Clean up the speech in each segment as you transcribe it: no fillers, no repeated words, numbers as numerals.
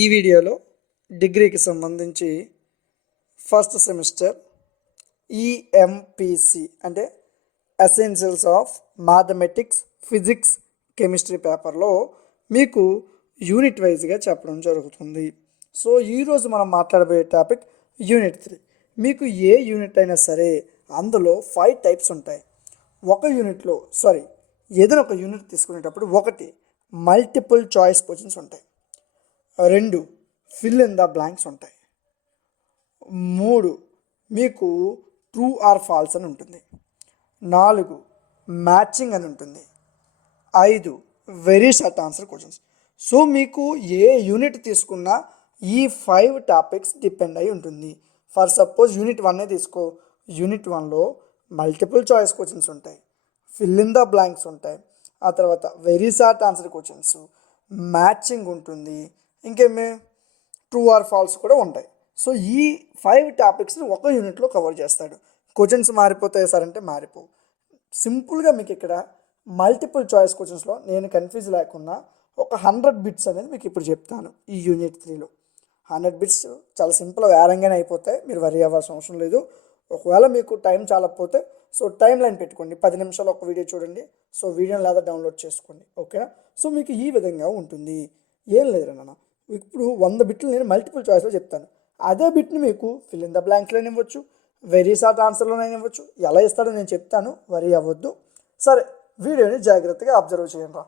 ఈ వీడియోలో డిగ్రీకి సంబంధించి ఫస్ట్ సెమిస్టర్ ఈఎంపిసి అంటే essentials of mathematics physics chemistry పేపర్లో మీకు యూనిట్ వైజ్గా చెప్పడం జరుగుతుంది. సో ఈరోజు మనం మాట్లాడబోయే టాపిక్ యూనిట్ 3. మీకు ఏ యూనిట్ అయినా సరే అందులో 5 టైప్స్ ఉంటాయి. ఏదైనా ఒక యూనిట్ తీసుకునేటప్పుడు 1 మల్టిపుల్ చాయిస్ క్వశ్చన్స్ ఉంటాయి, 2 ఫిల్ ఇన్ ద బ్లాంక్స్ ఉంటాయి, 3 మీకు ట్రూ ఆర్ ఫాల్స్ అని ఉంటుంది, 4 మ్యాచింగ్ అని ఉంటుంది, 5 very short answer questions. So మీకు ఏ యూనిట్ తీసుకున్నా ఈ 5 టాపిక్స్ డిపెండ్ అయి ఉంటుంది. ఫర్ సపోజ్ యూనిట్ 1 తీసుకో, యూనిట్ 1లో మల్టిపుల్ చాయిస్ క్వశ్చన్స్ ఉంటాయి, ఫిల్ ఇన్ ద బ్లాంక్స్ ఉంటాయి, ఆ తర్వాత very short answer questions, matching ఉంటుంది, ఇంకేమే ట్రూ ఆర్ ఫాల్స్ కూడా ఉంటాయి. సో ఈ 5 టాపిక్స్ని ఒక యూనిట్లో కవర్ చేస్తాడు. క్వశ్చన్స్ మారిపోతాయి సార్ అంటే మారిపోవు. సింపుల్గా మీకు ఇక్కడ మల్టిపుల్ చాయిస్ క్వశ్చన్స్లో నేను కన్ఫ్యూజ్ లేకుండా ఒక 100 బిట్స్ అనేది మీకు ఇప్పుడు చెప్తాను. ఈ యూనిట్ 3లో 100 బిట్స్ చాలా సింపుల్గా వేరంగానే అయిపోతాయి, మీరు వరీ అవ్వాల్సిన అవసరం లేదు. ఒకవేళ మీకు టైం చాలకపోతే సో టైం లైన్ పెట్టుకోండి, 10 నిమిషాలు ఒక వీడియో చూడండి, సో వీడియోని లేదా డౌన్లోడ్ చేసుకోండి, ఓకేనా. సో మీకు ఈ విధంగా ఉంటుంది. ఏం లేదు నాన్న, ఇప్పుడు 100 బిట్లు నేను మల్టిపుల్ చాయిస్లో చెప్తాను. అదే బిట్ని మీకు ఫిల్ ఇన్ ద బ్లాంక్స్లోనే ఇవ్వచ్చు, వెరీ షార్ట్ ఆన్సర్లోనే ఇవ్వచ్చు. ఎలా ఇస్తాడో నేను చెప్తాను, వరీ అవ్వద్దు. సరే, వీడియోని జాగ్రత్తగా అబ్జర్వ్ చేయండి.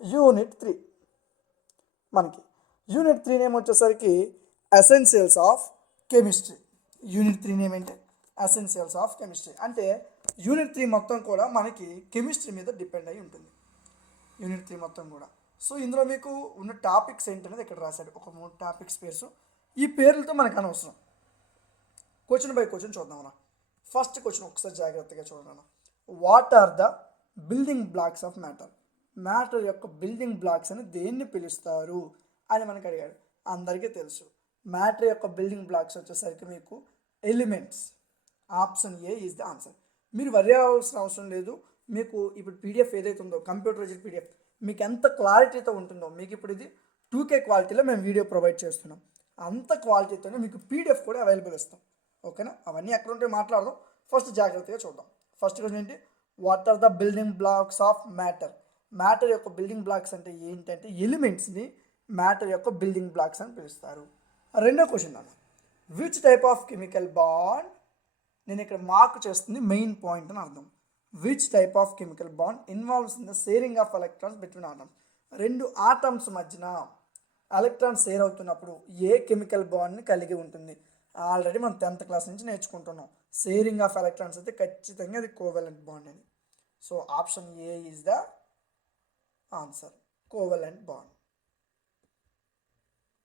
యూనిట్ 3 మనకి యూనిట్ 3 నేమ్ వచ్చేసరికి essentials of chemistry. Unit 3 name ఏంటి? Essentials of chemistry. అంటే యూనిట్ 3 మొత్తం కూడా మనకి కెమిస్ట్రీ మీద డిపెండ్ అయి ఉంటుంది. యూనిట్ 3 మొత్తం కూడా. సో ఇందులో మీకు ఉన్న టాపిక్స్ ఏంటనేది ఇక్కడ రాశాడు, ఒక 3 టాపిక్స్ పేర్స్. ఈ పేర్లతో మనకు అనవసరం, క్వశ్చన్ బై క్వశ్చన్ చూద్దాం అన్న. ఫస్ట్ క్వశ్చన్ ఒకసారి జాగ్రత్తగా చూడండి. What are the building blocks of matter? Matter యొక్క బిల్డింగ్ బ్లాక్స్ అని దేన్ని పిలుస్తారు అని మనకు అడిగాడు. అందరికీ తెలుసు, మ్యాటర్ యొక్క బిల్డింగ్ బ్లాక్స్ వచ్చేసరికి మీకు elements. Option A is the answer. మీరు వరి అవ్వాల్సిన అవసరం లేదు. మీకు ఇప్పుడు పీడిఎఫ్ ఏదైతే ఉందో కంప్యూటరైజ్డ్ పీడిఎఫ్ మీకు ఎంత క్లారిటీతో ఉంటుందో, మీకు ఇప్పుడు ఇది 2K క్వాలిటీలో మేము వీడియో ప్రొవైడ్ చేస్తున్నాం, అంత క్వాలిటీతోనే మీకు పీడిఎఫ్ కూడా అవైలబుల్ ఇస్తాం, ఓకేనా. అవన్నీ ఎక్కడ ఉంటే మాట్లాడదాం, ఫస్ట్ జాగ్రత్తగా చూద్దాం. ఫస్ట్ క్వశ్చన్ ఏంటి? What are the building blocks of matter? Matter యొక్క బిల్డింగ్ బ్లాక్స్ అంటే ఏంటంటే ఎలిమెంట్స్ని మ్యాటర్ యొక్క బిల్డింగ్ బ్లాక్స్ అని పిలుస్తారు. రెండో క్వశ్చన్ అన్న, which type of chemical bond? నేను ఇక్కడ మార్క్ చేస్తుంది మెయిన్ పాయింట్ అని అర్థం. Which type of chemical bond involves in the sharing of electrons between atoms? 2 atoms మధ్యన ఎలక్ట్రాన్స్ షేర్ అవుతున్నప్పుడు ఏ కెమికల్ బాండ్ని కలిగి ఉంటుంది? ఆల్రెడీ మనం 10th క్లాస్ నుంచి నేర్చుకుంటున్నాం. షేరింగ్ ఆఫ్ ఎలక్ట్రాన్స్ అయితే ఖచ్చితంగా అది కోవలెంట్ బాండ్ అని. So option A is the answer, covalent bond,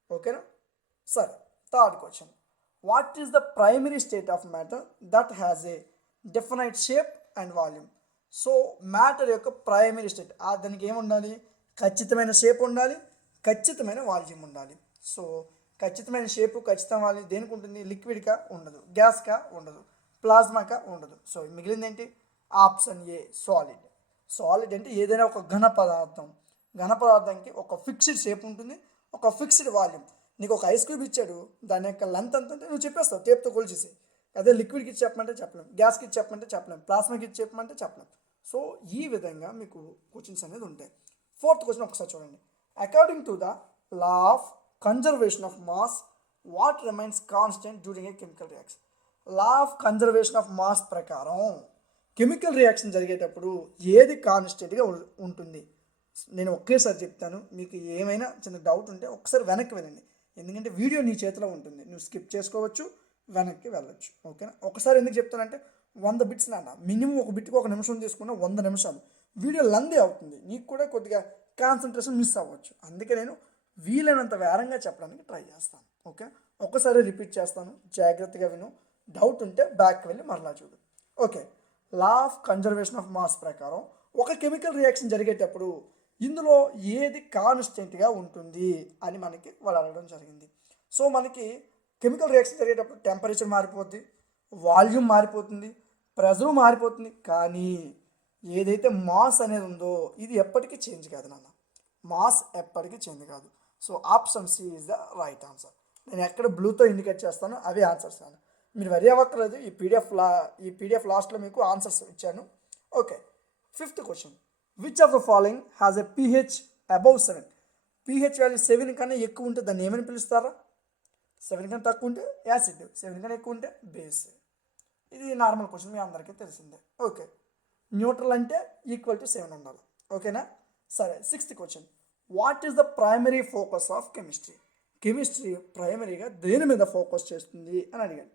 ఓకేనా. సరే, third question, what is the primary state of matter that has a definite shape and volume? So matter యొక్క primary state, దానికి ఏముండాలి? ఖచ్చితమైన షేప్ ఉండాలి, ఖచ్చితమైన volume ఉండాలి. సో ఖచ్చితమైన షేపు ఖచ్చితమైన వాల్యూమ్ దేనికి ఉంటుంది? లిక్విడ్గా ఉండదు, గ్యాస్గా ఉండదు, ప్లాస్మాగా ఉండదు. సో మిగిలింది ఏంటి? Option a solid. సాలిడ్ అంటే ఏదైనా ఒక ఘన పదార్థంకి ఒక ఫిక్స్డ్ షేప్ ఉంటుంది, ఒక ఫిక్స్డ్ వాల్యూమ్. నీకు ఒక ఐస్ క్యూబ్ ఇచ్చాడు, దాని యొక్క లెంత్ ఎంత అంటే నువ్వు చెప్పేస్తావు టేప్తో కొలిచేసి. అదే లిక్విడ్కి ఇచ్చి చెప్పమంటే చెప్పలేం, గ్యాస్కి ఇచ్చి చెప్పమంటే చెప్పలేం, ప్లాస్మాకి ఇచ్చి చెప్పమంటే చెప్పలేం. సో ఈ విధంగా మీకు క్వశ్చన్స్ అనేది ఉంటాయి. ఫోర్త్ క్వశ్చన్ ఒకసారి చూడండి. According to the law of conservation of mass, what remains constant during a chemical reaction? Law of conservation of mass ప్రకారం కెమికల్ రియాక్షన్ జరిగేటప్పుడు ఏది కాన్స్టెంట్గా ఉంటుంది? నేను ఒకేసారి చెప్తాను, మీకు ఏమైనా చిన్న డౌట్ ఉంటే ఒకసారి వెనక్కి వెళ్ళండి, ఎందుకంటే వీడియో నీ చేతిలో ఉంటుంది, నువ్వు స్కిప్ చేసుకోవచ్చు, వెనక్కి వెళ్ళొచ్చు, ఓకేనా. ఒకసారి ఎందుకు చెప్తానంటే 100 బిట్స్ నాన్న, మినిమం ఒక బిట్కి 1 నిమిషం తీసుకున్న 100 నిమిషాలు వీడియో లెంతీ అవుతుంది, నీకు కూడా కొద్దిగా కాన్సన్ట్రేషన్ మిస్ అవ్వచ్చు. అందుకే నేను వీలైనంత వేరంగా చెప్పడానికి ట్రై చేస్తాను, ఓకే. ఒకసారి రిపీట్ చేస్తాను, జాగ్రత్తగా విను, డౌట్ ఉంటే బ్యాక్ వెళ్ళి మరలా చూడు, okay. Law of conservation of mass ప్రకారం ఒక కెమికల్ రియాక్షన్ జరిగేటప్పుడు ఇందులో ఏది కాన్స్టెంట్గా ఉంటుంది అని మనకి వాళ్ళు అడగడం జరిగింది. సో మనకి కెమికల్ రియాక్షన్ జరిగేటప్పుడు టెంపరేచర్ మారిపోతుంది, వాల్యూమ్ మారిపోతుంది, ప్రెజరు మారిపోతుంది, కానీ ఏదైతే మాస్ అనేది ఉందో ఇది ఎప్పటికీ చేంజ్ కాదు నాన్న. మాస్ ఎప్పటికీ చేంజ్ కాదు. So option C is the right answer. నేను ఎక్కడ బ్లూతో ఇండికేట్ చేస్తానో అవే ఆన్సర్స్ అని మీరు వరి అవ్వక్కర్లేదు. ఈ పీడిఎఫ్ లాస్ట్లో మీకు ఆన్సర్స్ ఇచ్చాను. Okay, fifth question. Which of the following has a pH above 7? pH value 7 కన్నా ఎక్కువ ఉంటే దాన్ని ఏమని పిలుస్తారా? 7 కన్నా తక్కువ ఉంటే యాసిడ్, 7 కన్నా ఎక్కువ ఉంటే బేస్. ఇది నార్మల్ క్వశ్చన్, మీ అందరికీ తెలిసిందే. ఓకే, న్యూట్రల్ అంటే ఈక్వల్ టు 7 ఉండాలి. ఓకేనా? సరే, sixth question. What is the primary focus of chemistry? Chemistry ప్రైమరీగా దేని మీద ఫోకస్ చేస్తుంది అని అడిగాను.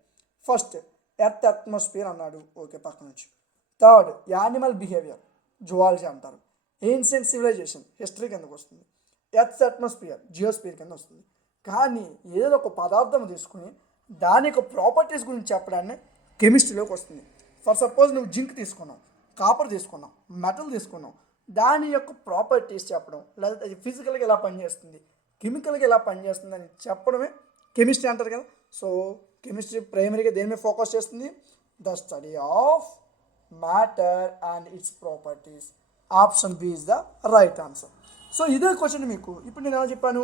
ఫస్ట్ ఎర్త్ అట్మాస్ఫియర్ అన్నాడు. ఓకే, పక్క నుంచి. థర్డ్ యానిమల్ బిహేవియర్, జువాలజీ అంటారు. ఏన్షియంట్ సివిలైజేషన్, హిస్టరీ కిందకు వస్తుంది. ఎర్త్ అట్మాస్ఫియర్, జియోస్ఫియర్ కింద వస్తుంది. కానీ ఏదో ఒక పదార్థం తీసుకుని దాని యొక్క ప్రాపర్టీస్ గురించి చెప్పడాన్ని కెమిస్ట్రీలోకి వస్తుంది. ఫర్ సపోజ్ నువ్వు జింక్ తీసుకున్నావు, కాపర్ తీసుకున్నావు, మెటల్ తీసుకున్నావు, దాని యొక్క ప్రాపర్టీస్ చెప్పడం, లేదా అది ఫిజికల్గా ఎలా పనిచేస్తుంది, కెమికల్గా ఎలా పనిచేస్తుంది అని చెప్పడమే కెమిస్ట్రీ అంటారు కదా. సో కెమిస్ట్రీ ప్రైమరీగా దేని మీద ఫోకస్ చేస్తుంది? The study of matter and its properties. Option B is the right answer. So ఇదే క్వశ్చన్ మీకు ఇప్పుడు నేను ఎలా చెప్పాను,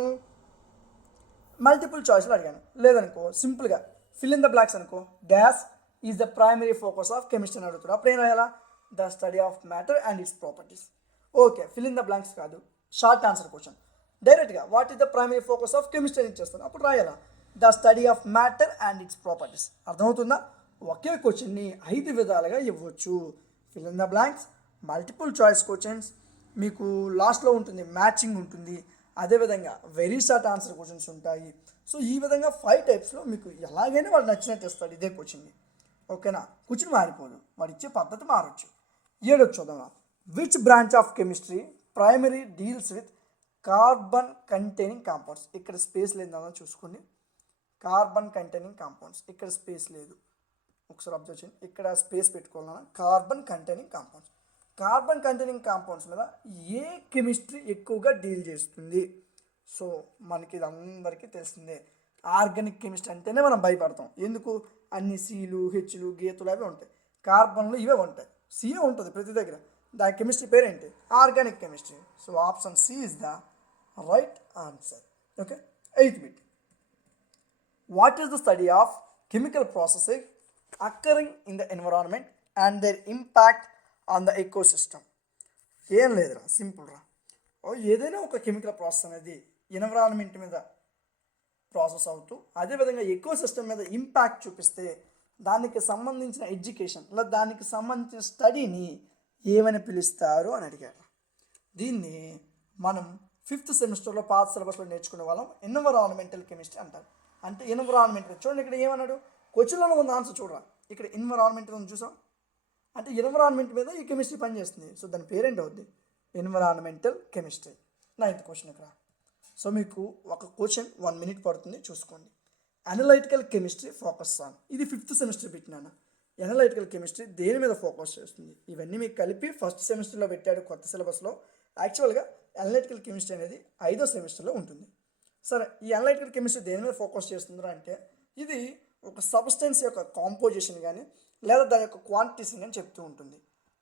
మల్టిపుల్ చాయిస్లో అడిగాను. లేదనుకో సింపుల్గా ఫిల్ ఇన్ ద బ్లాక్స్ అనుకో, dash is the primary focus of chemistry అని అడుగుతారు. అప్పుడు ఏం రాయాలా? The study of matter and its properties. Okay, fill in the blanks కాదు, షార్ట్ ఆన్సర్ క్వశ్చన్. డైరెక్ట్గా what is the primary focus of chemistry అని ఇచ్చేస్తాను. అప్పుడు రాయాలా? The study of matter and its properties. అర్థమవుతుందా? ఒకే క్వశ్చన్ని 5 విధాలుగా ఇవ్వచ్చు. Fill in the blanks, multiple choice questions, మీకు లాస్ట్లో ఉంటుంది మ్యాచింగ్ ఉంటుంది, అదేవిధంగా వెరీ షార్ట్ ఆన్సర్ క్వశ్చన్స్ ఉంటాయి. సో ఈ విధంగా 5 టైప్స్లో మీకు ఎలాగైనా వాళ్ళు నచ్చినట్టు ఇస్తాడు ఇదే క్వశ్చన్ని. ఓకేనా? క్వశ్చన్ మారిపోదు, వాడు ఇచ్చే పద్ధతి మారచ్చు. 7 చూద్దాం. Which branch of chemistry primary deals with carbon containing compounds? ఇక్కడ స్పేస్ లేదని చూసుకోండి. కార్బన్ కంటైనింగ్ కాంపౌండ్స్, ఇక్కడ స్పేస్ లేదు. ఒకసారి అబ్జర్వ్ చేయండి, ఇక్కడ స్పేస్ పెట్టుకోవాలన్నా. Carbon containing compounds, carbon containing compounds మీద ఏ కెమిస్ట్రీ ఎక్కువగా డీల్ చేస్తుంది? సో మనకి ఇది అందరికీ తెలిసిందే. ఆర్గానిక్ కెమిస్ట్రీ అంటేనే మనం భయపడతాం. ఎందుకు? అన్ని సీలు, హెచ్లు, గీతలు అవి ఉంటాయి. కార్బన్లు ఇవే ఉంటాయి, సిఏ ఉంటుంది ప్రతి దగ్గర. దాని కెమిస్ట్రీ పేరేంటి? Organic chemistry. So option C is the right answer. Okay, 8th bit. What is the study of chemical processing occurring in the environment and their impact on the ecosystem? ఏం లేదురా, simple రా. ఏదైనా ఒక chemical process అనేది environment మీద process అవుతూ అదేవిధంగా ecosystem మీద ఇంపాక్ట్ చూపిస్తే దానికి సంబంధించిన ఎడ్యుకేషన్ లేదా దానికి సంబంధించిన స్టడీని ఏమని పిలుస్తారు అని అడిగారు. దీన్ని మనం 5th సెమిస్టర్లో పాత సిలబస్లో నేర్చుకునే వాళ్ళం ఎన్విరాన్మెంటల్ కెమిస్ట్రీ అంటారు. అంటే ఎన్విరాన్మెంటల్, చూడండి ఇక్కడ ఏమన్నాడు, క్వశ్చన్లో ఉన్న ఆన్సర్ చూడరా, ఇక్కడ ఎన్విరాన్మెంటల్ ఉంది చూసాం. అంటే ఎన్విరాన్మెంట్ మీద ఈ కెమిస్ట్రీ పనిచేస్తుంది. సో దాని పేరేంటి అవుద్ది? Environmental chemistry. 9th క్వశ్చన్ ఇక్కడ. సో మీకు ఒక క్వశ్చన్ 1 minute పడుతుంది, చూసుకోండి. అనలైటికల్ కెమిస్ట్రీ ఫోకస్ ఆన్, ఇది 5th సెమిస్టర్ పెట్టినాను. అనలైటికల్ కెమిస్ట్రీ దేని మీద ఫోకస్ చేస్తుంది? ఇవన్నీ మీకు కలిపి 1st సెమిస్టర్లో పెట్టాడు కొత్త సిలబస్లో. యాక్చువల్గా అనలైటికల్ కెమిస్ట్రీ అనేది 5వ సెమిస్టర్లో ఉంటుంది. సరే, ఈ అనలైటికల్ కెమిస్ట్రీ దేని మీద ఫోకస్ చేస్తుందా అంటే ఇది ఒక సబ్స్టెన్స్ యొక్క కాంపోజిషన్ కానీ లేదా దాని యొక్క క్వాంటిటీస్ని కానీ చెప్తూ ఉంటుంది.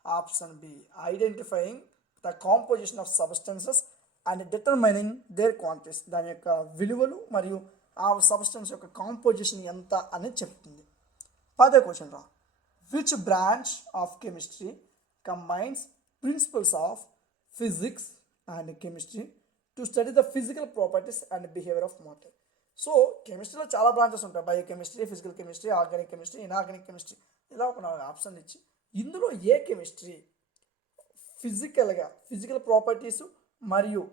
Option B, identifying the composition of substances and determining their quantities, దాని యొక్క విలువలు మరియు ఆ సబ్స్టెన్స్ యొక్క కాంపోజిషన్ ఎంత అనేది చెప్తుంది. 10వ క్వశ్చన్ రా. Which branch of chemistry combines principles of physics and chemistry to study the physical properties and behaviour of matter? So కెమిస్ట్రీలో చాలా బ్రాంచెస్ ఉంటాయి. Biochemistry, physical chemistry, organic chemistry, inorganic chemistry, ఇలా ఒక 4 ఆప్షన్లు ఇచ్చి ఇందులో ఏ కెమిస్ట్రీ ఫిజికల్ ప్రాపర్టీసు మరియు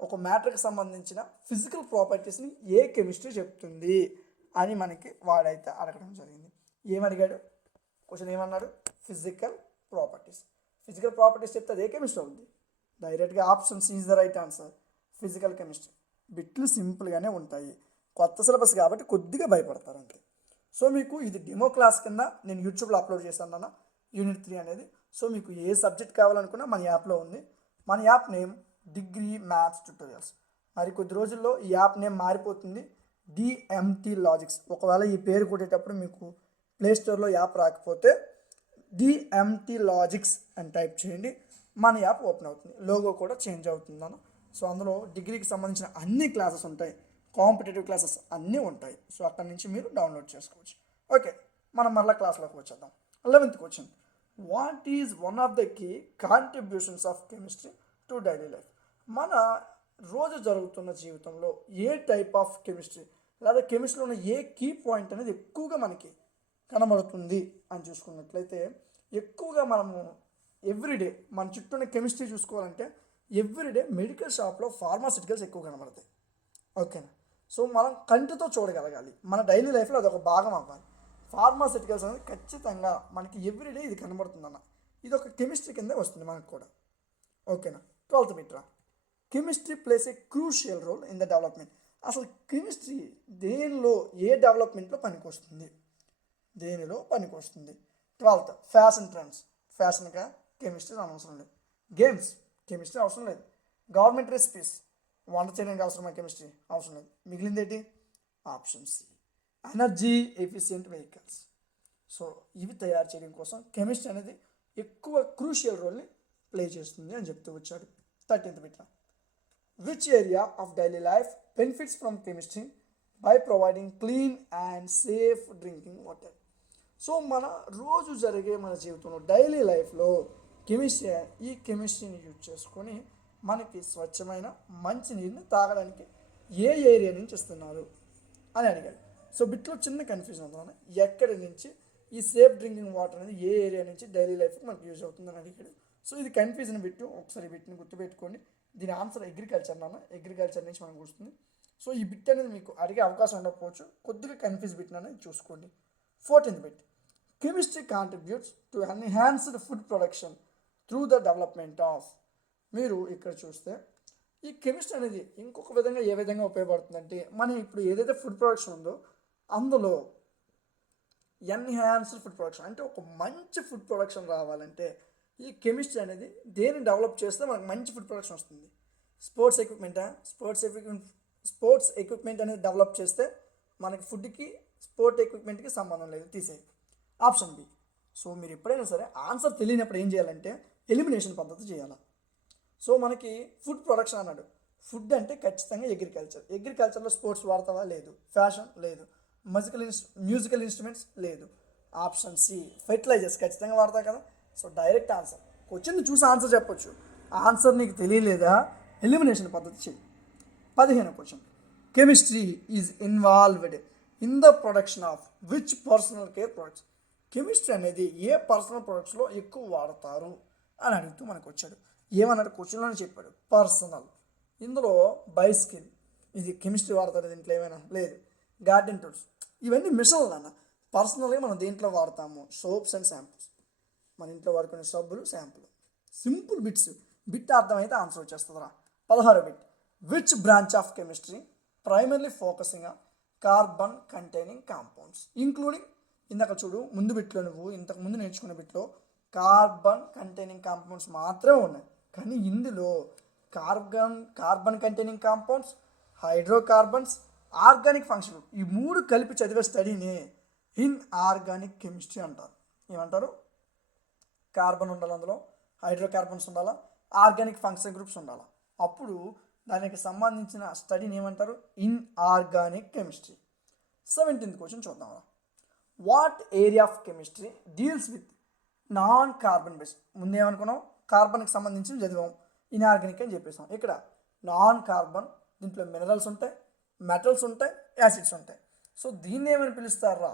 ఒక మ్యాటర్కి సంబంధించిన ఫిజికల్ ప్రాపర్టీస్ని ఏ కెమిస్ట్రీ చెప్తుంది అని మనకి వాడైతే అడగడం జరిగింది. ఏమడిగాడు? క్వశ్చన్ ఏమన్నాడు? Physical properties. ఫిజికల్ ప్రాపర్టీస్ చెప్తే అది ఏ కెమిస్ట్రీ అవుతుంది? డైరెక్ట్గా option C is the right answer, physical chemistry. బిట్లు సింపుల్గానే ఉంటాయి, కొత్త సిలబస్ కాబట్టి కొద్దిగా భయపడతారు అంతే. సో మీకు ఇది డెమో క్లాస్ కింద నేను యూట్యూబ్లో అప్లోడ్ చేశాను అన్న యూనిట్ 3 అనేది. సో మీకు ఏ సబ్జెక్ట్ కావాలనుకున్నా మన యాప్లో ఉంది. మన app name degree maths tutorials. మరి కొద్ది రోజుల్లో ఈ యాప్ నేమ్ మారిపోతుంది, డిఎంటీ లాజిక్స్. ఒకవేళ ఈ పేరు కొట్టేటప్పుడు మీకు ప్లేస్టోర్లో యాప్ రాకపోతే డిఎంటీ లాజిక్స్ అని టైప్ చేయండి, మన యాప్ ఓపెన్ అవుతుంది. లోగో కూడా చేంజ్ అవుతుందన్న సో అందులో డిగ్రీకి సంబంధించిన అన్ని క్లాసెస్ ఉంటాయి, కాంపిటేటివ్ క్లాసెస్ అన్నీ ఉంటాయి. సో అక్కడి నుంచి మీరు డౌన్లోడ్ చేసుకోవచ్చు. ఓకే, మనం మళ్ళీ క్లాస్లోకి వచ్చేద్దాం. 11th question, what is one of the key contributions of chemistry to daily life? మన రోజు జరుగుతున్న జీవితంలో ఏ టైప్ ఆఫ్ కెమిస్ట్రీ లేదా కెమిస్ట్రీలో ఉన్న ఏ కీ పాయింట్ అనేది ఎక్కువగా మనకి కనబడుతుంది అని చూసుకున్నట్లయితే, ఎక్కువగా మనము ఎవ్రీడే మన చుట్టూ ఉన్న కెమిస్ట్రీ చూసుకోవాలంటే ఎవ్రీడే మెడికల్ షాప్లో ఫార్మాసిటికల్స్ ఎక్కువ కనబడతాయి. ఓకేనా? సో మనం కంటితో చూడగలగాలి, మన డైలీ లైఫ్లో అదొక భాగం అవ్వాలి. ఫార్మాసిటికల్స్ అనేది ఖచ్చితంగా మనకి ఎవ్రీడే ఇది కనబడుతుందన్న, ఇది ఒక కెమిస్ట్రీ కింద వస్తుంది మనకు కూడా. ఓకేనా? 12th బిట్రా, chemistry plays a crucial role in the development. అసలు కెమిస్ట్రీ దేనిలో ఏ డెవలప్మెంట్లో పనికొస్తుంది, దేనిలో పనికొస్తుంది? 12th, fashion trends. ఫ్యాషన్గా కెమిస్ట్రీ అవసరం లేదు. గేమ్స్, కెమిస్ట్రీ అవసరం లేదు. గవర్నమెంట్ రెసిపీస్, వంట చేయడానికి అవసరమైన కెమిస్ట్రీ అవసరం లేదు. మిగిలింది ఏంటి? Option C, energy efficient vehicles. So ఇవి తయారు చేయడం కోసం కెమిస్ట్రీ అనేది ఎక్కువ క్రూషియల్ రోల్ని ప్లే చేస్తుంది అని చెప్తూ వచ్చాడు. 13th bit, which area of daily life benefits from chemistry by providing clean and safe drinking water? So మన రోజు జరిగే మన జీవితంలో డైలీ లైఫ్లో కెమిస్ట్రీ, ఈ కెమిస్ట్రీని యూజ్ చేసుకొని మనకి స్వచ్ఛమైన మంచి నీరుని తాగడానికి ఏ ఏరియా నుంచి ఇస్తున్నారు అని అడిగాడు. సో బిట్లో చిన్న కన్ఫ్యూజన్ అవుతుంది, ఎక్కడి నుంచి ఈ సేఫ్ డ్రింకింగ్ వాటర్ అనేది ఏ ఏరియా నుంచి డైలీ లైఫ్కి మనకు యూజ్ అవుతుందని అడిగాడు. సో ఇది కన్ఫ్యూజన్ బిట్టు, ఒకసారి బిట్ని గుర్తుపెట్టుకోండి. దీని ఆన్సర్ అగ్రికల్చర్ నాన్న, అగ్రికల్చర్ నుంచి మనకు వస్తుంది. సో ఈ బిట్ అనేది మీకు అడిగే అవకాశం ఉండకపోవచ్చు, కొద్దిగా కన్ఫ్యూజ్ బిట్ అనేది చూసుకోండి. 14th bit, chemistry contributes to enhanced food production through the development of. మీరు ఇక్కడ చూస్తే ఈ కెమిస్ట్రీ అనేది ఇంకొక విధంగా ఏ విధంగా ఉపయోగపడుతుందంటే, మనం ఇప్పుడు ఏదైతే ఫుడ్ ప్రొడక్షన్ ఉందో అందులో ఎన్హాన్స్డ్ ఫుడ్ ప్రొడక్షన్ అంటే ఒక మంచి ఫుడ్ ప్రొడక్షన్ రావాలంటే ఈ కెమిస్ట్రీ అనేది దేన్ని డెవలప్ చేస్తే మనకు మంచి ఫుడ్ ప్రొడక్షన్ వస్తుంది? స్పోర్ట్స్ ఎక్విప్మెంట్ అనేది డెవలప్ చేస్తే మనకి ఫుడ్కి స్పోర్ట్ ఎక్విప్మెంట్కి సంబంధం లేదు, తీసేయి. Option B. సో మీరు ఎప్పుడైనా సరే ఆన్సర్ తెలియనప్పుడు ఏం చేయాలంటే ఎలిమినేషన్ పద్ధతి చేయాలి. సో మనకి ఫుడ్ ప్రొడక్షన్ అన్నాడు, ఫుడ్ అంటే ఖచ్చితంగా అగ్రికల్చర్లో స్పోర్ట్స్ వాడతావా? లేదు. ఫ్యాషన్? లేదు. Musical instruments? లేదు. ఆప్షన్ సి, ఫెర్టిలైజర్స్ ఖచ్చితంగా వాడతావు కదా. సో డైరెక్ట్ ఆన్సర్, క్వశ్చన్ చూసి ఆన్సర్ చెప్పొచ్చు, ఆన్సర్ నీకు తెలియలేదా ఎలిమినేషన్ పద్ధతి చెయ్యి. 15వ question, chemistry is involved in the production of which personal care products? Chemistry అనేది ఏ పర్సనల్ ప్రొడక్ట్స్లో ఎక్కువ వాడతారు అని అడుగుతూ మనకు వచ్చాడు. ఏమన్నాడు క్వశ్చన్లోనే చెప్పాడు, పర్సనల్. ఇందులో బైస్కిన్, ఇది కెమిస్ట్రీ వాడతారు దీంట్లో ఏమైనా? లేదు. గార్డెన్ టూల్స్, ఇవన్నీ మిషన్లు అన్న. పర్సనల్గా మనం దేంట్లో వాడతాము? సోప్స్ అండ్ షాంపూస్, మన ఇంట్లో వాడుకునే సబ్బులు, షాంపులు. సింపుల్ బిట్స్, బిట్ అర్థమైతే ఆన్సర్ వచ్చేస్తుందిరా. 16వ bit, which branch of chemistry primarily focusing on carbon containing compounds including. ఇందాక చూడు ముందు బిట్లో, నువ్వు ఇంతకు ముందు నేర్చుకున్న బిట్లో కార్బన్ కంటైనింగ్ కాంపౌండ్స్ మాత్రమే ఉన్నాయి, కానీ ఇందులో carbon containing compounds, hydrocarbons, organic function, ఈ మూడు కలిపి చదివే స్టడీని ఇన్ ఆర్గానిక్ కెమిస్ట్రీ అంటారు. ఏమంటారు? కార్బన్ ఉండాలి, అందులో హైడ్రోకార్బన్స్ ఉండాలా, ఆర్గానిక్ ఫంక్షన్ గ్రూప్స్ ఉండాలా, అప్పుడు దానికి సంబంధించిన స్టడీని ఏమంటారు? Inorganic chemistry. 17th question చూద్దాం. What area of chemistry deals with non carbon based? ముందేమనుకున్నాం? కార్బన్కి సంబంధించి చదివాం, ఇన్ఆర్గానిక్ అని చెప్పేసాం. ఇక్కడ నాన్ కార్బన్, దీంట్లో మినరల్స్ ఉంటాయి, మెటల్స్ ఉంటాయి, యాసిడ్స్ ఉంటాయి. సో దీన్ని ఏమని పిలుస్తారా?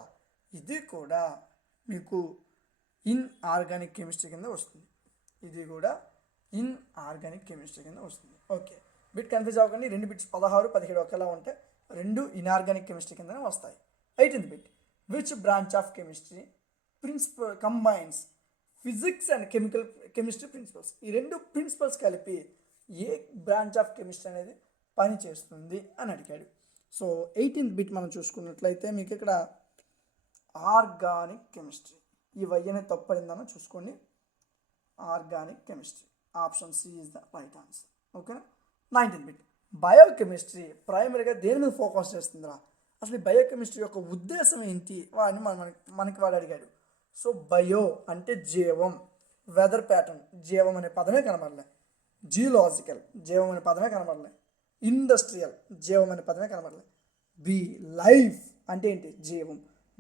ఇది కూడా మీకు ఇన్ ఆర్గానిక్ కెమిస్ట్రీ కింద వస్తుంది, ఇది కూడా ఇన్ ఆర్గానిక్ కెమిస్ట్రీ కింద వస్తుంది. ఓకే, బిట్ కన్ఫ్యూజ్ అవ్వకండి, రెండు బిట్స్ 16, 17 ఒకేలా ఉంటే రెండు ఇన్ఆర్గానిక్ కెమిస్ట్రీ కిందనే వస్తాయి. 18th bit, which branch of chemistry combines physics and chemistry principles? ఈ రెండు ప్రిన్సిపల్స్ కలిపి ఏ బ్రాంచ్ ఆఫ్ కెమిస్ట్రీ అనేది పని చేస్తుంది అని అడిగాడు. సో 18th బిట్ మనం చూసుకున్నట్లయితే మీకు ఇక్కడ ఆర్గానిక్ కెమిస్ట్రీ, ఈ వయ్యనే తప్పడిందన్న చూసుకోండి. Organic chemistry, option C is the right answer. ఓకేనా? 19th బిట్, బయోకెమిస్ట్రీ ప్రైమరీగా దేని మీద ఫోకస్ చేస్తుందిరా? అసలు ఈ బయోకెమిస్ట్రీ యొక్క ఉద్దేశం ఏంటి అని మనకి వాడు అడిగాడు. సో బయో అంటే జీవం, వెదర్ ప్యాటర్న్, జీవం అనే పదమే కనబడలే. జియోలాజికల్ జీవం అనే పదమే కనబడలే. ఇండస్ట్రియల్ జీవం అనే పదమే కనబడలే. బి లైఫ్ అంటే ఏంటి జీవం.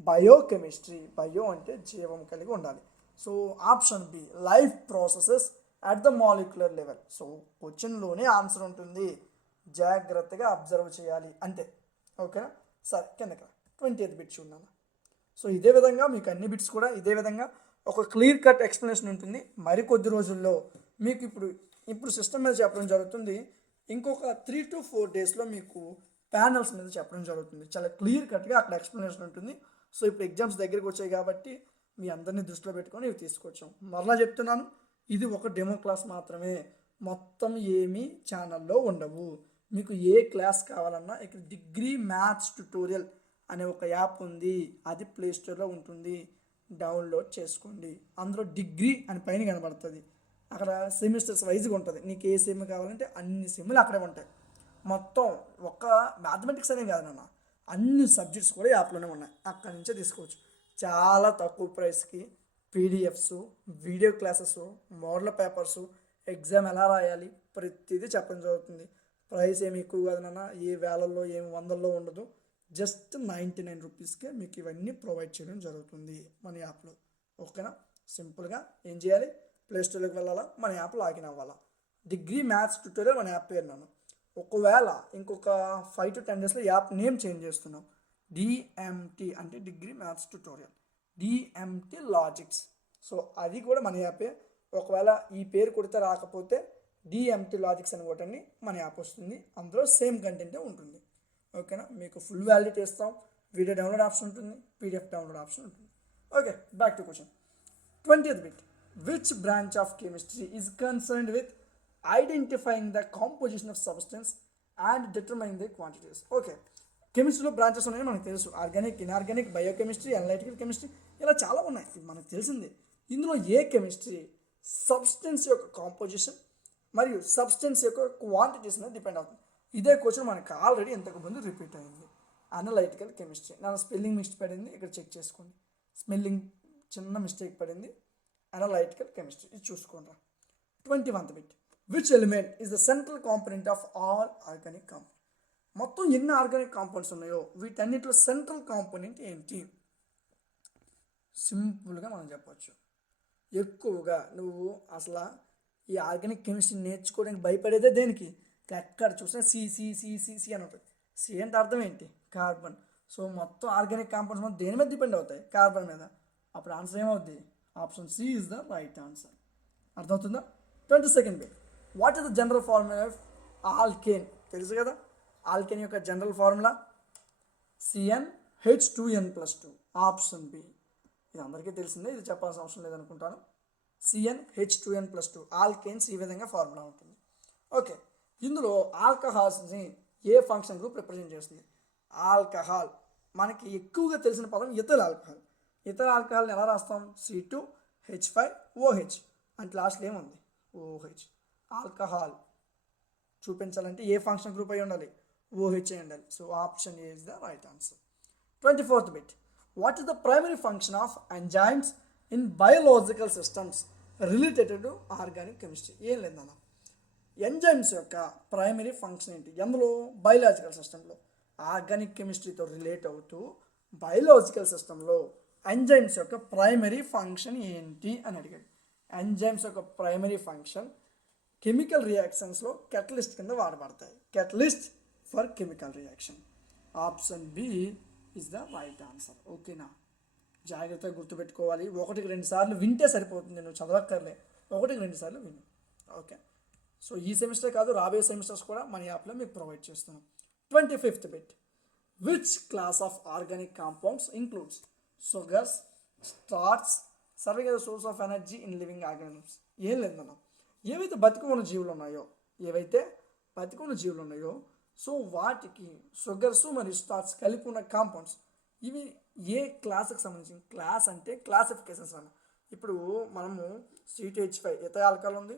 బయోకెమిస్ట్రీ బయో అంటే జీవం కలిగి ఉండాలి. So option B life processes at the molecular level. So క్వశ్చన్లోనే ఆన్సర్ ఉంటుంది, జాగ్రత్తగా అబ్జర్వ్ చేయాలి అంతే. ఓకేనా? సరే కిందకి 20th బిట్ చూద్దాం. సో ఇదే విధంగా మీకు అన్ని బిట్స్ కూడా ఇదే విధంగా ఒక క్లియర్ కట్ ఎక్స్ప్లెనేషన్ ఉంటుంది. మరికొద్ది రోజుల్లో మీకు ఇప్పుడు సిస్టమ్ మీద చెప్పడం జరుగుతుంది. ఇంకొక 3 to 4 డేస్లో మీకు ప్యానల్స్ మీద చెప్పడం జరుగుతుంది. చాలా క్లియర్ కట్గా అక్కడ ఎక్స్ప్లెనేషన్ ఉంటుంది. సో ఇప్పుడు ఎగ్జామ్స్ దగ్గరికి వచ్చాయి కాబట్టి మీ అందరినీ దృష్టిలో పెట్టుకొని ఇవి తీసుకొచ్చాం. మరలా చెప్తున్నాను, ఇది ఒక డెమో క్లాస్ మాత్రమే, మొత్తం ఏమీ ఛానల్లో ఉండవు. మీకు ఏ క్లాస్ కావాలన్నా ఇక్కడ డిగ్రీ మ్యాథ్స్ ట్యుటోరియల్ అనే ఒక యాప్ ఉంది, అది ప్లేస్టోర్లో ఉంటుంది, డౌన్లోడ్ చేసుకోండి. అందులో డిగ్రీ అని పైన కనబడుతుంది, అక్కడ సెమిస్టర్స్ వైజ్గా ఉంటుంది. నీకు ఏ సెమ్ కావాలంటే అన్ని సెమ్లు అక్కడే ఉంటాయి. మొత్తం ఒక మ్యాథమెటిక్స్ అనే కాదు నాన్న, అన్ని సబ్జెక్ట్స్ కూడా యాప్లోనే ఉన్నాయి, అక్కడి నుంచే తీసుకోవచ్చు. చాలా తక్కువ ప్రైస్కి PDFs, video classes, model papers, exam ఎలా రాయాలి ప్రతిదీ చెప్పడం జరుగుతుంది. ప్రైస్ ఏమి ఎక్కువ కాదు నాన్న, ఏ వేలల్లో ఏమి వందల్లో ఉండదు. జస్ట్ 99 రూపీస్కే మీకు ఇవన్నీ ప్రొవైడ్ చేయడం జరుగుతుంది మన యాప్లో. ఓకేనా? సింపుల్గా ఏం చేయాలి, ప్లేస్టోర్లోకి వెళ్ళాలా, మన యాప్ లాగిన్ అవ్వాలా. డిగ్రీ మ్యాథ్స్ ట్యూటోరియల్ మన యాప్ పేరు నాన్న. ఒకవేళ ఇంకొక 5 to 10 డేస్లో యాప్ నేమ్ చేంజ్ చేస్తున్నాం. డిఎంటీ అంటే degree maths tutorial, DMT logics. So అది కూడా మన యాపే. ఒకవేళ ఈ పేరు కొడితే రాకపోతే డిఎంటీ లాజిక్స్ అని కొట్టండి, మన యాప్ వస్తుంది. అందులో సేమ్ కంటెంటే ఉంటుంది. ఓకేనా? మీకు ఫుల్ వ్యాలిడిటీ ఇస్తాం, వీడియో డౌన్లోడ్ ఆప్షన్ ఉంటుంది, పీడిఎఫ్ డౌన్లోడ్ ఆప్షన్ ఉంటుంది. Okay, back to question. 20th bit, which branch of chemistry is concerned with identifying the composition of substance and determining the quantities. Okay, కెమిస్ట్రీలో branches ఉన్నాయని మనకు తెలుసు. Organic, inorganic, biochemistry, analytical chemistry, ఇలా చాలా ఉన్నాయి, ఇది మనకు తెలిసింది. ఇందులో ఏ కెమిస్ట్రీ సబ్స్టెన్స్ యొక్క కాంపోజిషన్ మరియు సబ్స్టెన్స్ యొక్క క్వాంటిటీస్ మీద డిపెండ్ అవుతుంది. ఇదే క్వశ్చన్ మనకు ఆల్రెడీ ఇంతకుముందు రిపీట్ అయింది. అనలైటికల్ కెమిస్ట్రీ, నా స్పెల్లింగ్ మిస్టేక్ పడింది, ఇక్కడ చెక్ చేసుకోండి. స్పెల్లింగ్ చిన్న మిస్టేక్ పడింది. అనలైటికల్ కెమిస్ట్రీ ఇది చూసుకోండి. 21th bit, which element is the central component of all organic compound. మొత్తం ఎన్ని ఆర్గానిక్ కాంపౌండ్స్ ఉన్నాయో వీటన్నిటిలో సెంట్రల్ కాంపోనెంట్ ఏంటి? సింపుల్గా మనం చెప్పచ్చు. ఎక్కువగా నువ్వు అసలు ఈ ఆర్గానిక్ కెమిస్ట్రీ నేర్చుకోవడానికి భయపడేదే దేనికి? ఎక్కడ చూసినా C C C C C అని ఉంటుంది. సి అంటే అర్థం ఏంటి? కార్బన్. సో మొత్తం ఆర్గానిక్ కాంపౌండ్స్ మొత్తం దేని మీద డిపెండ్ అవుతాయి? కార్బన్ మీద. అప్పుడు ఆన్సర్ ఏమవుద్ది? Option C is the right answer. అర్థమవుతుందా? 22nd bit, what is the general formula of alkane? తెలుసు కదా, ఆల్కేన్ యొక్క general formula CnH2n+2. Option B. ఇది అందరికీ తెలిసిందే, ఇది చెప్పాల్సిన అవసరం లేదనుకుంటాను. CnH2n+2 ఆల్కేన్స్ ఈ విధంగా ఫార్ములా ఉంటుంది. ఓకే, ఇందులో ఆల్కహాల్స్ని ఏ ఫంక్షన్ గ్రూప్ రిప్రజెంట్ చేస్తుంది? ఆల్కహాల్ మనకి ఎక్కువగా తెలిసిన పదం ఇథైల్ ఆల్కహాల్. ఇథైల్ ఆల్కహాల్ని ఎలా రాస్తాం? C2H5OH అంటే లాస్ట్లో ఏముంది? OH. ఆల్కహాల్ చూపించాలంటే ఏ ఫంక్షన్ గ్రూప్ అయి ఉండాలి? OH అయి ఉండాలి. So option A is the right answer. 24th bit, what is the primary function of enzymes in biological systems related to organic chemistry? ఏం లేదన్న, ఎంజైమ్స్ యొక్క ప్రైమరీ ఫంక్షన్ ఏంటి? ఎందులో? బయోలాజికల్ సిస్టంలో. ఆర్గానిక్ కెమిస్ట్రీతో రిలేట్ అవుతూ బయోలాజికల్ సిస్టంలో ఎంజైమ్స్ యొక్క ప్రైమరీ ఫంక్షన్ ఏంటి అని అడిగాడు. ఎంజైమ్స్ యొక్క ప్రైమరీ ఫంక్షన్ కెమికల్ రియాక్షన్స్లో కెటలిస్ట్ కింద వాడబడతాయి. Catalyst for chemical reaction. Option B is the right answer. ఓకేనా? జాగ్రత్తగా గుర్తుపెట్టుకోవాలి. 1-2 సార్లు వింటే సరిపోతుంది, నువ్వు చదవక్కర్లే. 1-2 సార్లు విను. ఓకే, సో ఈ సెమిస్టర్ కాదు, రాబోయే సెమిస్టర్స్ కూడా మన యాప్లో మీకు ప్రొవైడ్ చేస్తున్నాం. 25th bit, which class of organic compounds includes sugars, starch, serving as source of energy in living organisms? ఏం లేదన్న, ఏవైతే బతికి ఉన్న జీవులు ఉన్నాయో సో వాటికి షుగర్స్ మరియు స్టార్చ్ కలిపి ఉన్న కాంపౌండ్స్ ఇవి ఏ క్లాస్కి సంబంధించిన? క్లాస్ అంటే క్లాసిఫికేషన్స్ అన్న. ఇప్పుడు మనము C2H5 ఇథైల్ ఆల్కహాల్ ఉంది,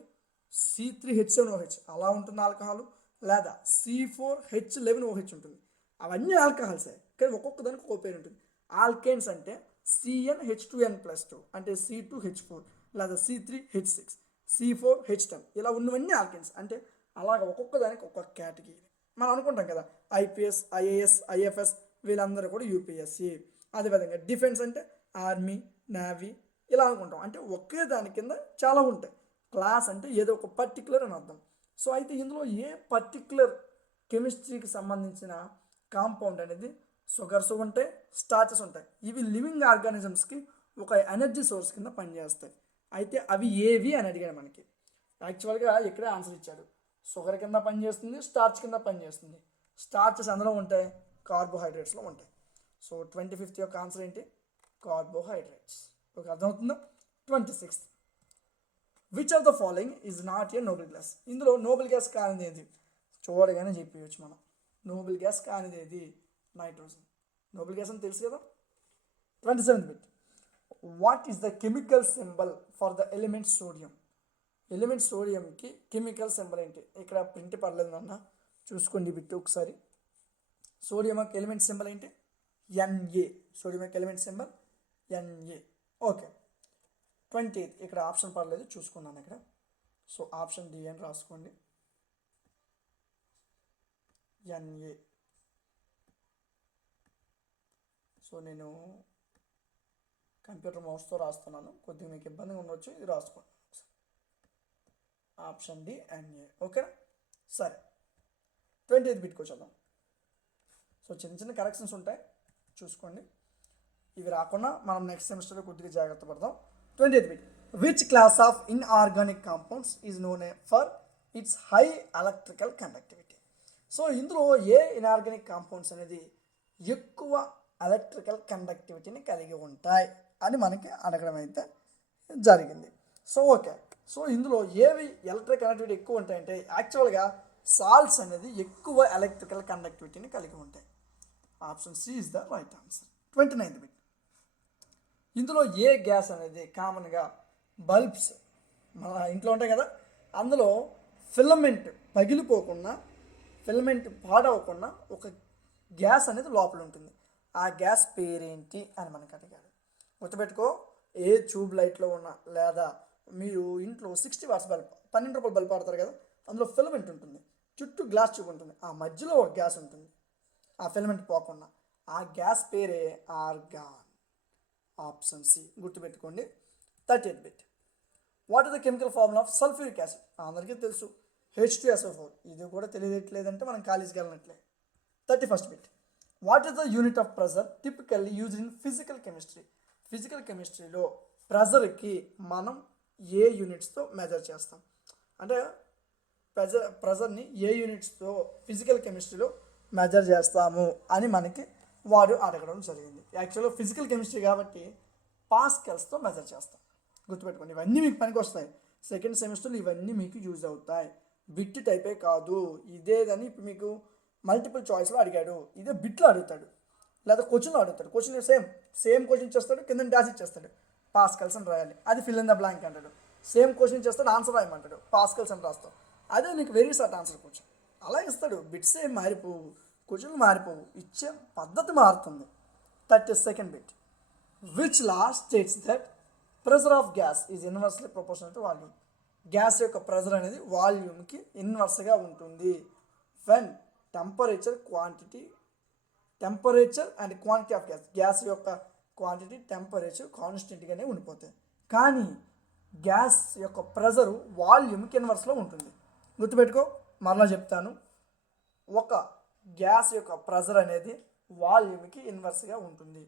C3H7OH అలా ఉంటుంది ఆల్కహాల్, లేదా C4H11OH ఉంటుంది. అవన్నీ ఆల్కహాల్సే, కానీ ఒక్కొక్క దానికి ఒక పేరు ఉంటుంది. ఆల్కేన్స్ అంటే CnH2n+2 అంటే C2H4 లేదా C3H6. C4H10 ఇలా ఉన్నవన్నీ ఆల్కెన్స్. అంటే అలాగ ఒక్కొక్క దానికి ఒక్కొక్క కేటగిరీ. మనం అనుకుంటాం కదా ఐపీఎస్, ఐఏఎస్, ఐఎఫ్ఎస్ వీళ్ళందరూ కూడా యూపీఎస్సి. అదేవిధంగా డిఫెన్స్ అంటే ఆర్మీ, నేవీ ఇలా అనుకుంటాం. అంటే ఒకే దాని కింద చాలా ఉంటాయి. క్లాస్ అంటే ఏదో ఒక పర్టికులర్ అని అర్థం. సో అయితే ఇందులో ఏ పర్టికులర్ కెమిస్ట్రీకి సంబంధించిన కాంపౌండ్ అనేది షుగర్స్ ఉంటాయి, స్టార్చెస్ ఉంటాయి. ఇవి లివింగ్ ఆర్గానిజమ్స్కి ఒక ఎనర్జీ సోర్స్ కింద పనిచేస్తాయి. అయితే అవి ఏవి అని అడిగాడు మనకి. యాక్చువల్గా ఇక్కడే ఆన్సర్ ఇచ్చాడు. షుగర్ కింద పనిచేస్తుంది, స్టార్చ్ కింద పనిచేస్తుంది. స్టార్చెస్ అందులో ఉంటాయి, కార్బోహైడ్రేట్స్లో ఉంటాయి. సో 25th యొక్క ఆన్సర్ ఏంటి? కార్బోహైడ్రేట్స్. ఓకే, అర్థమవుతుందా? 26th, which of the following is not a Nobel gas? ఇందులో నోబెల్ గ్యాస్ కానిది ఏది? చూడగానే చెప్పవచ్చు మనం. నోబెల్ గ్యాస్ కానిది ఏది? నైట్రోజన్. నోబెల్ గ్యాస్ అని తెలుసు కదా. 27th bit, what is the chemical symbol for the element sodium? Element సోడియంకి కెమికల్ సింబల్ ఏంటి? ఇక్కడ ప్రింట్ పర్లేదు అన్న, చూసుకోండి బిట్ ఒకసారి. సోడియం యొక్క ఎలిమెంట్ సింబల్ ఏంటి? Na. సోడియం యొక్క element symbol Na. Okay. 28th, ఇక్కడ ఆప్షన్ పర్లేదు చూసుకున్నాను ఇక్కడ. సో ఆప్షన్ డి అని రాసుకోండి, Na. సో నేను కంప్యూటర్ మౌస్తో రాస్తున్నాను, కొద్దిగా మీకు ఇబ్బందిగా ఉండవచ్చు, ఇది రాసుకోండి. Option D Na. ఓకేనా? సరే, 28th బిట్కి వచ్చేద్దాం. సో చిన్న చిన్న కరెక్షన్స్ ఉంటాయి, చూసుకోండి. ఇవి రాకుండా మనం నెక్స్ట్ సెమిస్టర్లో కొద్దిగా జాగ్రత్త పడదాం. 28th bit, which class of inorganic compounds is known for it's high electrical conductivity? So ఇందులో ఏ ఇన్ఆర్గానిక్ కాంపౌండ్స్ అనేది ఎక్కువ ఎలక్ట్రికల్ కండక్టివిటీని కలిగి ఉంటాయి అని మనకి అడగడం అయితే జరిగింది. సో ఓకే, సో ఇందులో ఏవి ఎలక్ట్రికల్ కండక్టివిటీ ఎక్కువ ఉంటాయంటే యాక్చువల్గా సాల్ట్స్ అనేది ఎక్కువ ఎలక్ట్రికల్ కండక్టివిటీని కలిగి ఉంటాయి. Option C is the right answer. 29th bit, ఇందులో ఏ గ్యాస్ అనేది కామన్గా బల్బ్స్ మన ఇంట్లో ఉంటాయి కదా, అందులో ఫిలమెంట్ పగిలిపోకుండా, ఫిలమెంట్ పాడవకుండా ఒక గ్యాస్ అనేది లోపల ఉంటుంది. ఆ గ్యాస్ పేరేంటి అని మనకు అడిగాడు. గుర్తుపెట్టుకో, ఏ ట్యూబ్ లైట్లో ఉన్న లేదా మీరు ఇంట్లో 60 వాట్స్ బల్బ్, 12 రూపాయల బల్బ్ వాడతారు కదా, అందులో ఫిలమెంట్ ఉంటుంది, చుట్టూ గ్లాస్ ట్యూబ్ ఉంటుంది, ఆ మధ్యలో ఒక గ్యాస్ ఉంటుంది, ఆ ఫిలమెంట్ పోకుండా. ఆ గ్యాస్ పేరే ఆర్గాన్. ఆప్షన్ సి గుర్తుపెట్టుకోండి. 30th bit, what is the chemical formula of sulphuric acid? అందరికీ తెలుసు, H2SO4. ఇది కూడా తెలియట్లేదంటే మనం కాలేజీకి వెళ్ళినట్లే. 31st bit, what is the unit of pressure typically use in physical chemistry? Physical కెమిస్ట్రీలో ప్రెజర్కి మనం ఏ యూనిట్స్తో మెజర్ చేస్తాం? అంటే ప్రెజర్ని ఏ యూనిట్స్తో ఫిజికల్ కెమిస్ట్రీలో మెజర్ చేస్తాము అని మనకి వాడు అడగడం జరిగింది. యాక్చువల్గా ఫిజికల్ కెమిస్ట్రీ కాబట్టి పాస్కల్స్తో మెజర్ చేస్తాం. గుర్తుపెట్టుకోండి, ఇవన్నీ మీకు పనికి వస్తాయి. సెకండ్ సెమిస్టర్లో ఇవన్నీ మీకు యూజ్ అవుతాయి. బిట్ టైపే కాదు, ఇదేదని ఇప్పుడు మీకు మల్టిపుల్ చాయిస్లో అడిగాడు, ఇదే బిట్లో అడుగుతాడు, లేదా క్వశ్చన్లో అడుగుతాడు. క్వశ్చన్ సేమ్ క్వశ్చన్ చేస్తాడు, కింద డాష్ ఇచ్చేస్తాడు, పాస్కల్స్ అని రాయాలి. అది ఫిల్ ఇన్ ద బ్లాంక్ అంటాడు. సేమ్ క్వశ్చన్ చేస్తాడు, ఆన్సర్ రాయమంటాడు, పాస్కల్స్ అని రాస్తాం. అదే నీకు వెరీ షార్ట్ ఆన్సర్ క్వశ్చన్ అలా ఇస్తాడు. బిట్స్ ఏం మారిపోవు, క్వశ్చన్లు మారిపోవు, ఇచ్చే పద్ధతి మారుతుంది. 32nd bit, which law states that pressure of gas is inversely proportional to volume? Gas యొక్క ప్రెజర్ అనేది వాల్యూమ్కి ఇన్వర్స్గా ఉంటుంది. When temperature and quantity of gas యొక్క క్వాంటిటీ, టెంపరేచర్ కాన్స్టెంట్గానే ఉండిపోతాయి. కానీ గ్యాస్ యొక్క ప్రెజరు వాల్యూమ్కి ఇన్వర్స్లో ఉంటుంది. గుర్తుపెట్టుకో, మరలా చెప్తాను, ఒక గ్యాస్ యొక్క ప్రెజర్ అనేది వాల్యూమ్కి ఇన్వర్స్గా ఉంటుంది,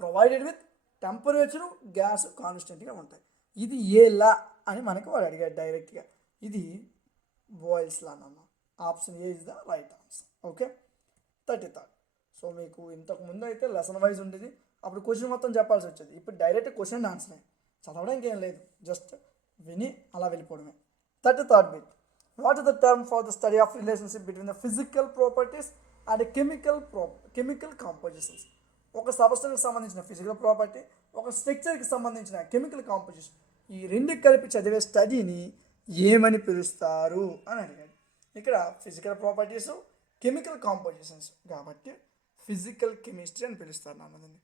ప్రొవైడెడ్ విత్ టెంపరేచరు గ్యాస్ కాన్స్టెంట్గా ఉంటాయి. ఇది ఏ లా అని మనకి వాడు అడిగాడు డైరెక్ట్గా. ఇది బాయిల్స్ లా అన్న. Option A is the right answer. Okay, 33rd. So మీకు ఇంతకు ముందు అయితే లెసన్ వైజ్ ఉండేది, అప్పుడు క్వశ్చన్ మొత్తం చెప్పాల్సి వచ్చేది. ఇప్పుడు డైరెక్ట్ క్వశ్చన్ అండ్ ఆన్సరే, చదవడానికి ఏం లేదు, జస్ట్ విని అలా వెళ్ళిపోవడమే. 33rd bit, what is the term for the study of relationship between the physical properties and chemical compositions? ఒక సబ్స్టెన్స్కి సంబంధించిన ఫిజికల్ ప్రాపర్టీ, ఒక స్ట్రక్చర్కి సంబంధించిన కెమికల్ కాంపోజిషన్, ఈ రెండు కలిపి చదివే స్టడీని ఏమని పిలుస్తారు అని అడిగాడు. ఇక్కడ ఫిజికల్ ప్రాపర్టీస్, కెమికల్ కాంపోజిషన్స్ కాబట్టి ఫిజికల్ కెమిస్ట్రీ అని పిలుస్తారు అన్నదండి.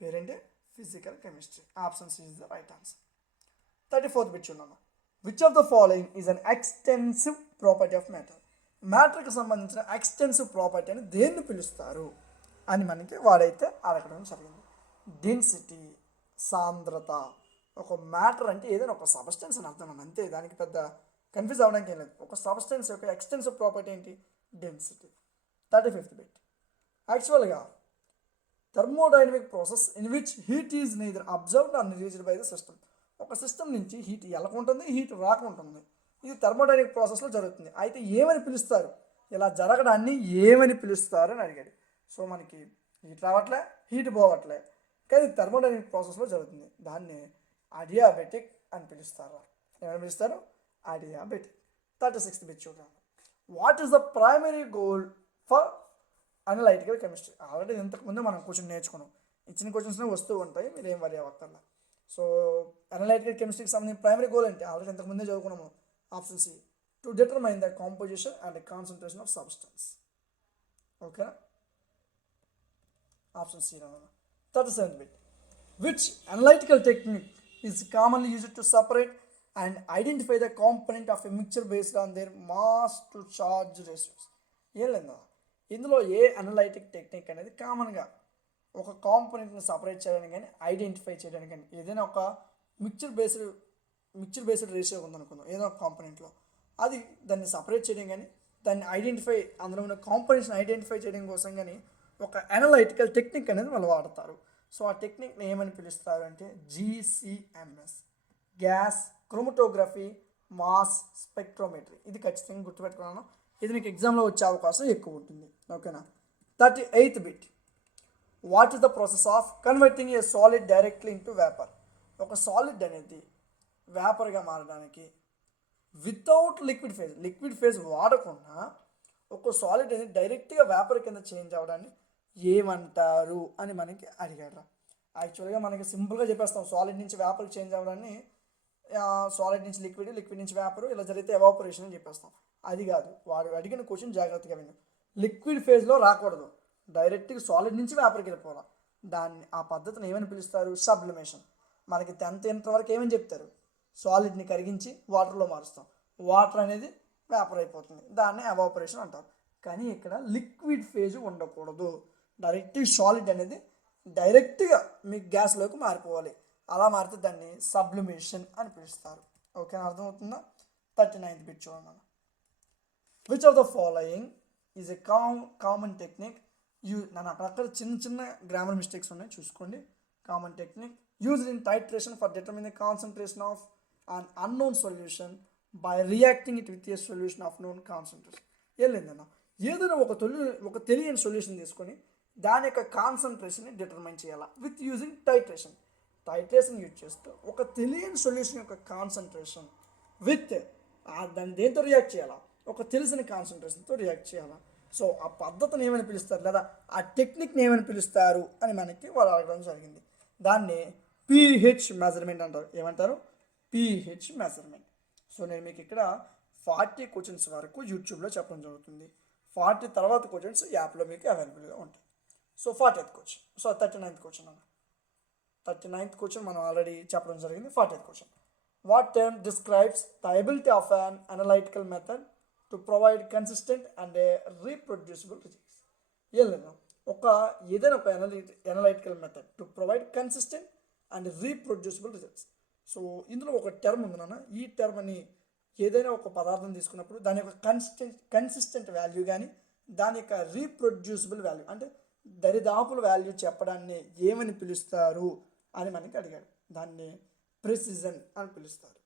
పేరేంటి? Physical chemistry. Option C is the right answer. 34th bit చూద్దాం. Which of the following is an extensive property of matter. మ్యాటర్కి సంబంధించిన ఎక్స్టెన్సివ్ ప్రాపర్టీ అని దేన్ని పిలుస్తారు అని మనకి వాడైతే అడగడం జరిగింది. డెన్సిటీ, సాంద్రత. ఒక మ్యాటర్ అంటే ఏదైనా ఒక సబ్స్టెన్స్ అని అర్థం అంతే, దానికి పెద్ద కన్ఫ్యూజ్ అవ్వడానికి ఏం లేదు. ఒక సబ్స్టెన్స్ యొక్క ఎక్స్టెన్సివ్ ప్రాపర్టీ ఏంటి? డెన్సిటీ. 35th bit. యాక్చువల్గా thermodynamic process in which heat is neither observed and released by the system. ఒక సిస్టమ్ నుంచి హీట్ ఎలకుంటుంది, హీట్ రాకుంటుంది. ఇది థర్మోడైనమిక్ ప్రాసెస్లో జరుగుతుంది. అయితే ఏమని పిలుస్తారు? ఇలా జరగడాన్ని ఏమని పిలుస్తారు అని అడిగాడు. సో మనకి హీట్ రావట్లే, హీట్ పోవట్లే, కానీ థర్మోడైనమిక్ ప్రాసెస్లో జరుగుతుంది. దాన్ని అడియాబెటిక్ అని పిలుస్తారు. ఏమని పిలుస్తారు? అడియాబెటిక్. 36th బిట్ చూడండి. What is the primary goal for analytical chemistry? Already ఇంతకుముందు మనం క్వశ్చన్ నేర్చుకున్నాం. ఇచ్చిన క్వశ్చన్స్నే వస్తూ ఉంటాయి, మీరు ఏం వరి అవ్వక్కర్లా. సో అనలైటికల్ కెమిస్ట్రీకి సంబంధించిన ప్రైమరీ గోల్ ఏంటి? ఆల్రెడీ ఇంతకుముందే చదువుకున్నాము. Option C, to determine the composition and concentration of substance. ఓకేనా? Option C. 37th bit. Which analytical technique is commonly used to separate and identify the component of a mixture based on their mass to charge ratios? ఏం లేదా, ఇందులో ఏ analytic technique అనేది కామన్గా ఒక కాంపోనెంట్ని separate చేయడానికి కానీ identify చేయడానికి కానీ, ఏదైనా ఒక మిక్చర్ బేస్డ్ రేషియో ఉందనుకుందాం ఏదో ఒక కాంపోనెంట్లో, అది దాన్ని సపరేట్ చేయడం కానీ దాన్ని ఐడెంటిఫై, అందులో ఉన్న కాంపోనెంట్స్ని ఐడెంటిఫై చేయడం కోసం కానీ ఒక అనలైటికల్ టెక్నిక్ అనేది వాళ్ళు వాడతారు. సో ఆ టెక్నిక్ని ఏమని పిలుస్తారు అంటే GCMS, gas chromatography mass spectrometry. ఇది ఖచ్చితంగా గుర్తుపెట్టుకున్నాను, ఇది మీకు ఎగ్జామ్లో వచ్చే అవకాశం ఎక్కువ ఉంటుంది. ఓకేనా? 38th bit. What is the process of converting a solid directly into vapour? ఒక సాలిడ్ అనేది వేపర్గా మారడానికి వితౌట్ లిక్విడ్ ఫేజ్ వాడకుండా ఒక సాలిడ్ అనేది డైరెక్ట్గా వేపర్ కింద చేంజ్ అవ్వడాన్ని ఏమంటారు అని మనకి అడిగారు. యాక్చువల్గా మనకి సింపుల్గా చెప్పేస్తాం, సాలిడ్ నుంచి వేపర్కి చేంజ్ అవ్వడాన్ని సాలిడ్ నుంచి లిక్విడ్ నుంచి వేపర్, ఇలా జరిగితే ఎవాపరేషన్ అని చెప్పేస్తాం. అది కాదు, వాడు అడిగిన క్వశ్చన్ జాగ్రత్తగా విను. లిక్విడ్ ఫేజ్లో రాకూడదు, డైరెక్ట్గా సాలిడ్ నుంచి వేపర్కి వెళ్ళిపోవాలి. దాన్ని ఆ పద్ధతిని ఏమని పిలుస్తారు? సబ్లిమేషన్. మనకి 10th ఇంటర్ వరకు ఏమని చెప్తారు? సాలిడ్ని కరిగించి వాటర్లో మారుస్తాం, వాటర్ అనేది వేపర్ అయిపోతుంది, దాన్ని ఎవాపరేషన్ అంటారు. కానీ ఇక్కడ లిక్విడ్ ఫేజ్ ఉండకూడదు, డైరెక్ట్గా సాలిడ్ అనేది డైరెక్ట్గా మీకు గ్యాస్లోకి మారిపోవాలి. అలా మారితే దాన్ని సబ్లిమేషన్ అని పిలుస్తారు. ఓకేనా? అర్థమవుతుందా? 39th బిట్ చూడండి. Which of the following is a common technique నన్ను అక్కడక్కడ చిన్న గ్రామర్ మిస్టేక్స్ ఉన్నాయి, చూసుకోండి. Common technique used in titration for determine the concentration of an unknown solution by reacting it with a solution of known concentration. ఏం లేదన్నా, ఏదైనా ఒక తెలియని సొల్యూషన్ తీసుకొని దాని యొక్క కాన్సన్ట్రేషన్ని డిటర్మైన్ చేయాలా విత్ యూజింగ్ టైట్రేషన్ యూజ్ చేస్తూ ఒక తెలియని సొల్యూషన్ యొక్క కాన్సన్ట్రేషన్ విత్ దాన్ని దేంతో రియాక్ట్ చేయాలా? ఒక తెలిసిన కాన్సన్ట్రేషన్తో రియాక్ట్ చేయాలా. సో ఆ పద్ధతిని ఏమని పిలుస్తారు, లేదా ఆ టెక్నిక్ని ఏమని పిలుస్తారు అని మనకి వాళ్ళు అడగడం జరిగింది. దాన్ని pH మెజర్మెంట్ అంటారు. ఏమంటారు? pH measurement. సో నేను మీకు ఇక్కడ 40 క్వశ్చన్స్ వరకు యూట్యూబ్లో చెప్పడం జరుగుతుంది. 40 తర్వాత క్వశ్చన్స్ యాప్లో మీకు అవైలబుల్గా ఉంటాయి. So 40th question, 39th question అన్న 39th క్వశ్చన్ మనం ఆల్రెడీ చెప్పడం జరిగింది. 40th question. What term describes the ability of an analytical method to provide consistent and reproducible results? ఏం లేదు, ఏదైనా ఒక analytical method to provide consistent and reproducible results. సో ఇందులో ఒక టర్మ్ ఉంది నాన్న. ఈ టర్మ్ని ఏదైనా ఒక పదార్థం తీసుకున్నప్పుడు దాని యొక్క కన్సిస్టెంట్ వాల్యూ కానీ దాని యొక్క రీప్రొడ్యూసిబుల్ వాల్యూ అంటే దరిదాపుల వాల్యూ చెప్పడాన్ని ఏమని పిలుస్తారు అని మనకి అడిగాడు. దాన్ని ప్రెసిజన్ అని పిలుస్తారు.